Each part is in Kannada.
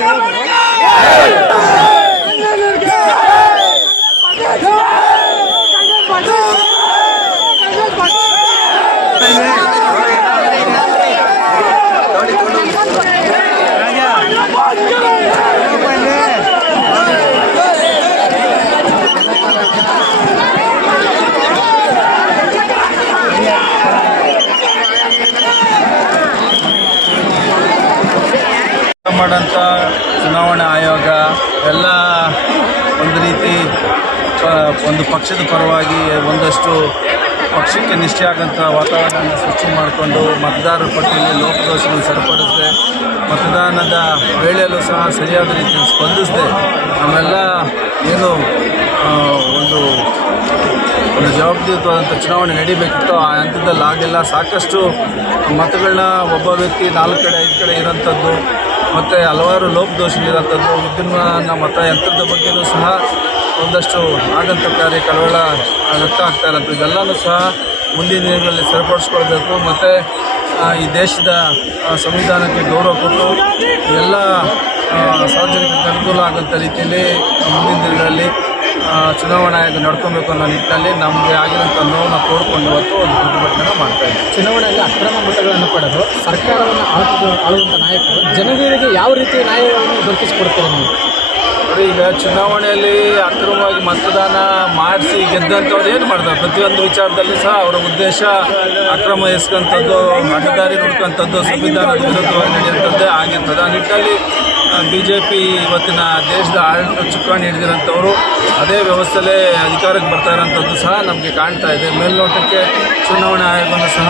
போராட்டம் ಮಾಡೋಂಥ ಚುನಾವಣಾ ಆಯೋಗ ಎಲ್ಲ ಒಂದು ರೀತಿ ಒಂದು ಪಕ್ಷದ ಪರವಾಗಿ ಒಂದಷ್ಟು ಪಕ್ಷಕ್ಕೆ ನಿಷ್ಠೆ ಆಗೋಂಥ ವಾತಾವರಣವನ್ನು ಸೃಷ್ಟಿ ಮಾಡಿಕೊಂಡು ಮತದಾರರ ಪಟ್ಟಿಯಲ್ಲಿ ಲೋಪದೋಷವನ್ನು ಸರಿಪಡಿಸಿದೆ, ಮತದಾನದ ವೇಳೆಯಲ್ಲೂ ಸಹ ಸರಿಯಾದ ರೀತಿಯಲ್ಲಿ ಸ್ಪಂದಿಸಿದೆ, ನಮ್ಮೆಲ್ಲ ಏನು ಒಂದು ಒಂದು ಜವಾಬ್ದಾರಿಯುತವಾದಂಥ ಚುನಾವಣೆ ನಡೀಬೇಕಿತ್ತು ಆ ಹಂತದಲ್ಲಿ ಆಗಿಲ್ಲ. ಸಾಕಷ್ಟು ಮತಗಳನ್ನ ಒಬ್ಬ ವ್ಯಕ್ತಿ ನಾಲ್ಕು ಕಡೆ, ಐದು ಕಡೆ ಇರೋಂಥದ್ದು. ಮತ್ತು ಹಲವಾರು ಲೋಪದೋಷಗಳಿರೋಂಥದ್ದು ವಿದ್ಯುನ್ಮಾನ ಮತ ಯಂತ್ರದ ಬಗ್ಗೆಯೂ ಸಹ ಒಂದಷ್ಟು ಆಘಾತಕಾರಿ ಕಳವಳ ವ್ಯಕ್ತ ಆಗ್ತಾ ಇರೋಂಥದ್ದು ಇದೆಲ್ಲನೂ ಸಹ ಮುಂದಿನ ದಿನಗಳಲ್ಲಿ ಸರಿಪಡಿಸ್ಕೊಳ್ಬೇಕು. ಮತ್ತು ಈ ದೇಶದ ಸಂವಿಧಾನಕ್ಕೆ ಗೌರವ ಕೊಟ್ಟು ಎಲ್ಲ ಸಾರ್ವಜನಿಕ ಅನುಕೂಲ ಆಗೋಂಥ ರೀತಿಯಲ್ಲಿ ಮುಂದಿನ ದಿನಗಳಲ್ಲಿ ಚುನಾವಣಾ ಆಯೋಗ ನಡ್ಕೊಬೇಕು ಅನ್ನೋ ನಿಟ್ಟಿನಲ್ಲಿ ನಮಗೆ ಆಗಿರೋಂಥ ನೋವನ್ನು ತೋಡ್ಕೊಂಡು ಇವತ್ತು ಒಂದು ಪ್ರತಿಭಟನೆ ಮಾಡ್ತಾ ಇದ್ದೀವಿ ಚುನಾವಣೆಯಲ್ಲಿ ಅಕ್ರಮ ಮತಗಳನ್ನು ಪಡೆದು ಸರ್ಕಾರವನ್ನು ಆಳುವಂಥ ನಾಯಕರು ಜನರಿಗೆ ಯಾವ ರೀತಿ ನ್ಯಾಯವನ್ನು ದೊರಕಿಸಿಕೊಡ್ತಾರೆ ನೀವು? ನೋಡಿ ಈಗ ಚುನಾವಣೆಯಲ್ಲಿ ಅಕ್ರಮವಾಗಿ ಮತದಾನ ಮಾಡಿಸಿ ಗೆದ್ದಂಥವ್ರು ಏನು ಮಾಡ್ತಾರೆ? ಪ್ರತಿಯೊಂದು ವಿಚಾರದಲ್ಲಿ ಸಹ ಅವರ ಉದ್ದೇಶ ಅಕ್ರಮ ಎಸ್ಕೊಂಥದ್ದು ಮತದಾರಿ ನೋಡ್ಕೊಂಥದ್ದು ಸಂವಿಧಾನದ ವಿರುದ್ಧವಾಗಿ ನಡೆಯುವಂಥದ್ದೇ ಆಗಿರ್ತದೆ. ಆ ನಿಟ್ಟಿನಲ್ಲಿ ಬಿ ಜೆ ಪಿ ಇವತ್ತಿನ ದೇಶದ ಆಡಳಿತ ಚುಕ್ಕಾಣಿ ಹಿಡಿದಿರೋಂಥವರು ಅದೇ ವ್ಯವಸ್ಥೆಲೇ ಅಧಿಕಾರಕ್ಕೆ ಬರ್ತಾ ಇರೋಂಥದ್ದು ಸಹ ನಮಗೆ ಕಾಣ್ತಾ ಇದೆ. ಮೇಲ್ನೋಟಕ್ಕೆ ಚುನಾವಣೆ ಆಯೋಗವನ್ನು ಸಹ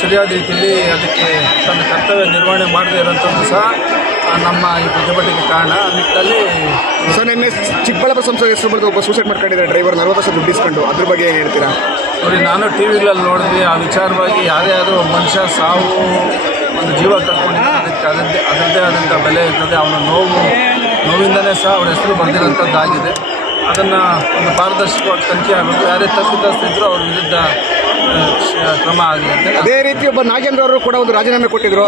ಸರಿಯಾದ ರೀತಿಯಲ್ಲಿ ಅದಕ್ಕೆ ತನ್ನ ಕರ್ತವ್ಯ ನಿರ್ವಹಣೆ ಮಾಡದೇ ಇರೋಂಥದ್ದು ಸಹ ನಮ್ಮ ಈ ಪ್ರತಿಭಟನೆಗೆ ಕಾರಣ. ಆ ನಿಟ್ಟಿನಲ್ಲಿ ಸರ್ ನಿನ್ನೆ ಚಿಕ್ಕಬಳ್ಳಾಪುರ ಸಂಸದ ಹೆಸರು ಬರೆದು ಒಬ್ಬ ಸೂಸೈಡ್ ಮಾಡ್ಕೊಂಡಿದ್ದಾರೆ. ಡ್ರೈವರ್ ನಲ್ವತ್ತು ವರ್ಷ ದುಡ್ಡು ಇಸ್ಕೊಂಡು. ಅದ್ರ ಬಗ್ಗೆ ಏನು ಹೇಳ್ತೀರಾ? ನೋಡಿ ನಾನು ಟಿ ವಿಗಳಲ್ಲಿ ನೋಡಿದ್ವಿ. ಆ ವಿಚಾರವಾಗಿ ಯಾರೇ ಆದರೂ ಮನುಷ್ಯ ಸಾವು ಒಂದು ಜೀವ ಅದಕ್ಕೆ ಅದರದ್ದೇ ಅದರದ್ದೇ ಆದಂಥ ಬೆಲೆ ಇರ್ತದೆ ಅವನ ನೋವು ನೋವಿಂದಲೇ ಸಹ ಅವನ ಹೆಸರು ಬಂದಿರೋಂಥದ್ದಾಗಿದೆ. ಅದನ್ನು ಒಂದು ಪಾರದರ್ಶಕವಾಗಿ ತನಿಖೆ ಆಗಬೇಕು. ಯಾರೇ ತಪ್ಪಿತಸ್ಥಿದ್ರು ಅವ್ರ ವಿರುದ್ಧ ಕ್ರಮ ಆಗಲಿ ಅಂತ ಅದೇ ರೀತಿ ಒಬ್ಬ ನಾಗೇಂದ್ರ ಅವರು ಕೂಡ ಒಂದು ರಾಜೀನಾಮೆ ಕೊಟ್ಟಿದ್ರು.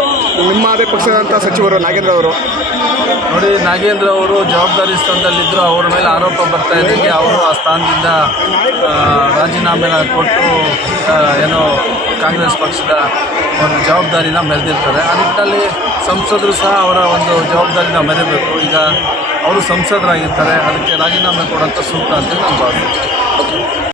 ನಿಮ್ಮ ಅದೇ ಪಕ್ಷದಂಥ ಸಚಿವರು ನಾಗೇಂದ್ರ ಅವರು. ನೋಡಿ ನಾಗೇಂದ್ರ ಅವರು ಜವಾಬ್ದಾರಿ ಸ್ಥಾನದಲ್ಲಿದ್ದರು ಅವರ ಮೇಲೆ ಆರೋಪ ಬರ್ತಾ ಇದ್ದಂಗೆ ಅವರು ಆ ಸ್ಥಾನದಿಂದ ರಾಜೀನಾಮೆನ ಕೊಟ್ಟು ಏನೋ ಕಾಂಗ್ರೆಸ್ ಪಕ್ಷದ ಒಂದು ಜವಾಬ್ದಾರಿನ ಮೆರೆದಿರ್ತಾರೆ. ಆ ನಿಟ್ಟಿನಲ್ಲಿ ಸಂಸದರು ಸಹ ಅವರ ಒಂದು ಜವಾಬ್ದಾರಿನ ಮರಿಬೇಕು. ಈಗ ಅವರು ಸಂಸದರಾಗಿರ್ತಾರೆ, ಅದಕ್ಕೆ ರಾಜೀನಾಮೆ ಕೊಡೋಂಥ ಸೂಕ್ತ ಅಂತ ನಾನು ಭಾವಿಸ್ತೀನಿ.